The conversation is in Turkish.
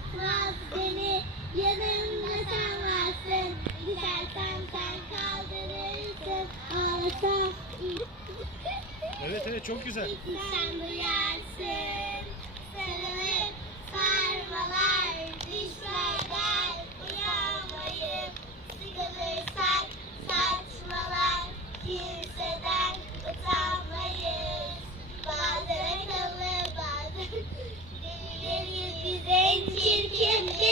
tutmaz beni Yanımda sen varsın. Gidersem sen kaldırırsın. Ağlasam Evet evet çok güzel. Sen duyarsın. çirkin